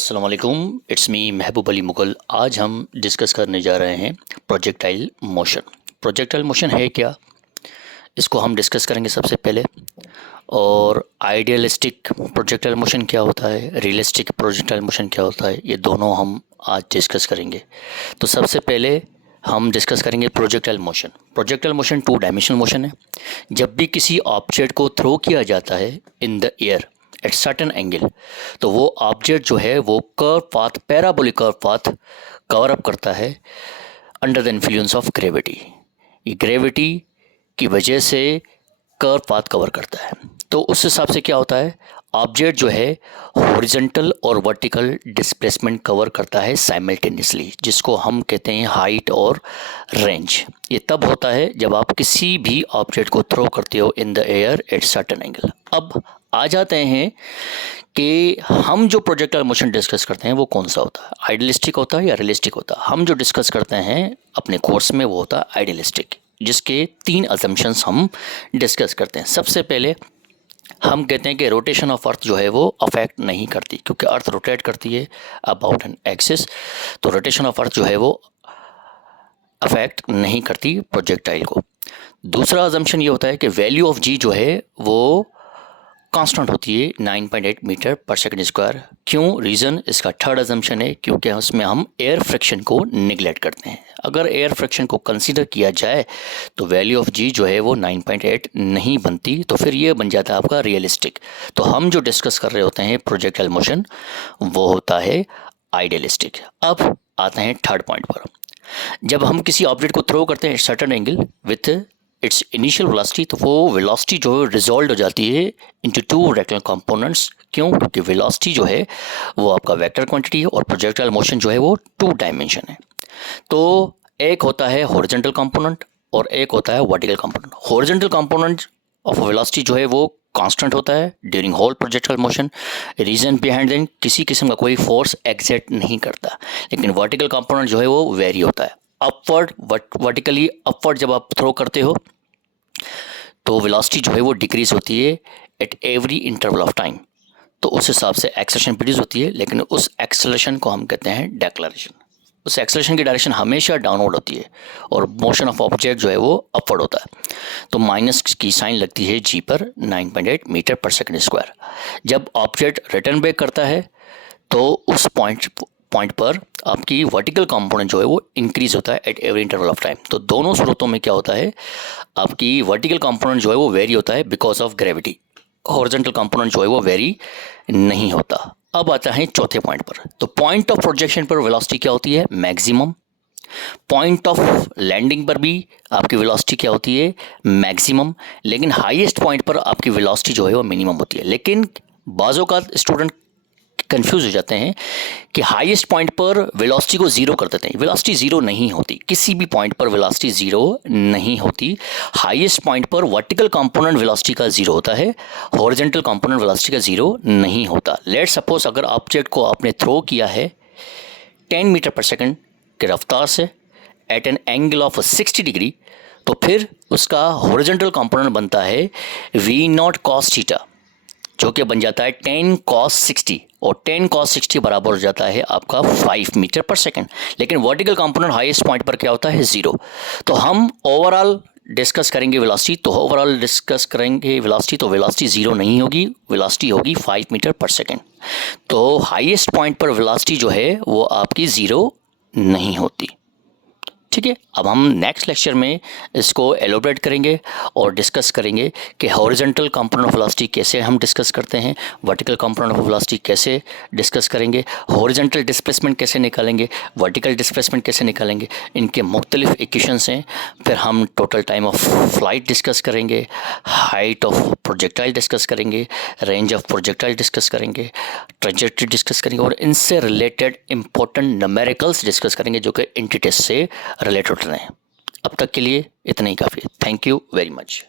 अस्सलाम वालेकुम, it's me महबूब अली मुगल। आज हम डिस्कस करने जा रहे हैं प्रोजेक्टाइल मोशन। प्रोजेक्टाइल मोशन है क्या, इसको हम डिस्कस करेंगे सबसे पहले। और आइडियलिस्टिक प्रोजेक्टाइल मोशन क्या होता है, रियलिस्टिक प्रोजेक्टाइल मोशन क्या होता है, ये दोनों हम आज डिस्कस करेंगे। तो सबसे पहले हम डिस्कस करेंगे projectile motion. Projectile motion two dimensional motion है। जब भी किसी ऑब्जेक्ट को थ्रो किया जाता है in the air at certain angle, तो वो ऑब्जेक्ट जो है वो curve path, parabolic curve path cover up करता है under the influence of gravity. ये ग्रेविटी की वजह से कर्व पाथ कवर करता है। तो उस हिसाब से क्या होता है, ऑब्जेक्ट जो है हॉरिजॉन्टल और वर्टिकल डिस्प्लेसमेंट कवर करता है साइमल्टेनियसली, जिसको हम कहते हैं हाइट और रेंज। ये तब होता है जब आप किसी भी ऑब्जेक्ट को थ्रो करते हो in the air at certain angle. अब आ जाते हैं कि हम जो प्रोजेक्टाइल मोशन डिस्कस करते हैं वो कौन सा होता है, आइडियलिस्टिक होता है या रियलिस्टिक होता है। हम जो डिस्कस करते हैं अपने कोर्स में वो होता है आइडियलिस्टिक, जिसके 3 असम्पशंस हम डिस्कस करते हैं। सबसे पहले हम कहते हैं कि रोटेशन ऑफ अर्थ जो है वो अफेक्ट नहीं करती, क्योंकि अर्थ रोटेट करती है अबाउट एन एक्सिस, तो रोटेशन ऑफ अर्थ जो है वो अफेक्ट नहीं करती प्रोजेक्टाइल को। दूसरा असम्पशन ये होता है कि वैल्यू ऑफ जी जो है वो कांस्टेंट होती है 9.8 मीटर पर सेकंड स्क्वायर। क्यों, रीज़न इसका थर्ड असम्पशन है क्योंकि उसमें हम एयर फ्रिक्शन को निगलेक्ट करते हैं। अगर एयर फ्रिक्शन को कंसीडर किया जाए तो वैल्यू ऑफ जी जो है वो 9.8 नहीं बनती, तो फिर ये बन जाता है आपका रियलिस्टिक। तो हम जो डिस्कस कर रहे होते हैं प्रोजेक्टाइल मोशन वो होता है आइडियलिस्टिक। अब आते हैं थर्ड पॉइंट पर। जब हम किसी ऑब्जेक्ट को थ्रो करते हैं certain angle with its initial velocity, तो वो वेलोसिटी जो है रिजॉल्व हो जाती है इनटू 2 रेक्टेंगुलर कंपोनेंट्स। क्यों, क्योंकि वेलोसिटी जो है वो आपका वेक्टर क्वांटिटी है और प्रोजेक्टाइल मोशन जो है वो 2 डायमेंशन है। तो एक होता है हॉरिजॉन्टल कंपोनेंट और एक होता है vertical component. Horizontal component of velocity जो है वो कांस्टेंट होता है during whole projectile motion. Reason behind then किसी किस्म का कोई फोर्स एक्सर्ट नहीं करता। लेकिन वर्टिकल कंपोनेंट जो है वो वेरी होता है अपवर्ड, वर्टिकली अपवर्ड जब आप थ्रो करते हो तो वेलोसिटी जो है वो डिक्रीज होती है at every interval of time. तो उस हिसाब से एक्सेलरेशन प्रोड्यूस होती है, लेकिन उस एक्सेलरेशन को हम कहते हैं डेक्लेरेशन। उस एक्सेलरेशन की डायरेक्शन हमेशा डाउनवर्ड होती है और मोशन ऑफ ऑब्जेक्ट जो है वो अपवर्ड होता है। तो माइनस की साइन लगती है जी पर 9.8 मीटर पर सेकंड स्क्वायर। जब ऑब्जेक्ट रिटर्न बैक करता है तो उस पॉइंट पर आपकी वर्टिकल कंपोनेंट जो है वो इंक्रीज होता है at every interval of time. तो दोनों सूरतों में क्या होता है, आपकी वर्टिकल कंपोनेंट जो है वो वेरी होता है because of gravity, horizontal component जो है वो वेरी नहीं होता। अब आता है चौथे पॉइंट पर। तो पॉइंट ऑफ प्रोजेक्शन पर वेलोसिटी क्या होती है, मैक्सिमम। पॉइंट ऑफ लैंडिंग पर भी आपकी वेलोसिटी क्या होती है, मैक्सिमम। लेकिन हाईएस्ट पॉइंट पर आपकी वेलोसिटी जो है वो मिनिमम होती है। लेकिन बाज़ों का स्टूडेंट कंफ्यूज हो जाते हैं कि हाईएस्ट पॉइंट पर वेलोसिटी को जीरो कर देते हैं। वेलोसिटी जीरो नहीं होती, किसी भी पॉइंट पर वेलोसिटी जीरो नहीं होती। हाईएस्ट पॉइंट पर वर्टिकल कंपोनेंट वेलोसिटी का जीरो होता है, हॉरिजॉन्टल कंपोनेंट वेलोसिटी का जीरो नहीं होता। लेट्स सपोज अगर ऑब्जेक्ट को आपने थ्रो किया है 10 मीटर पर सेकंड की रफ्तार से at an angle of 60 degree, तो फिर उसका हॉरिजॉन्टल कंपोनेंट बनता है v0 cos थीटा, जो कि बन जाता है 10 cos 60, और 10 cos 60 बराबर हो जाता है आपका 5 मीटर पर सेकंड। लेकिन वर्टिकल कंपोनेंट हाईएस्ट पॉइंट पर क्या होता है, जीरो। तो हम ओवरऑल डिस्कस करेंगे वेलोसिटी, तो ओवरऑल डिस्कस करेंगे वेलोसिटी, तो वेलोसिटी जीरो नहीं होगी, वेलोसिटी होगी 5 मीटर पर सेकंड। तो हाईएस्ट पॉइंट पर वेलोसिटी जो है वो आपकी जीरो नहीं होती। ठीक है, अब हम नेक्स्ट लेक्चर में इसको एलोबरेट करेंगे और डिस्कस करेंगे कि हॉरिजॉन्टल कंपोनेंट ऑफ वेलोसिटी कैसे हम डिस्कस करते हैं, वर्टिकल कंपोनेंट ऑफ वेलोसिटी कैसे डिस्कस करेंगे, हॉरिजॉन्टल डिस्प्लेसमेंट कैसे निकालेंगे, वर्टिकल डिस्प्लेसमेंट कैसे निकालेंगे, इनके मुख्तलिफ इक्वेशंस हैं। फिर हम total time of flight discuss करेंगे, हाइट ऑफ प्रोजेक्टाइल डिस्कस करेंगे, रेंज ऑफ प्रोजेक्टाइल डिस्कस करेंगे, ट्रेजेक्टरी डिस्कस करेंगे और इनसे रिलेटेड इंपॉर्टेंट न्यूमेरिकल्स डिस्कस करेंगे जो कि एंटिटी से रिलेटेड रहे हैं। अब तक के लिए इतना ही काफ़ी है। Thank you very much.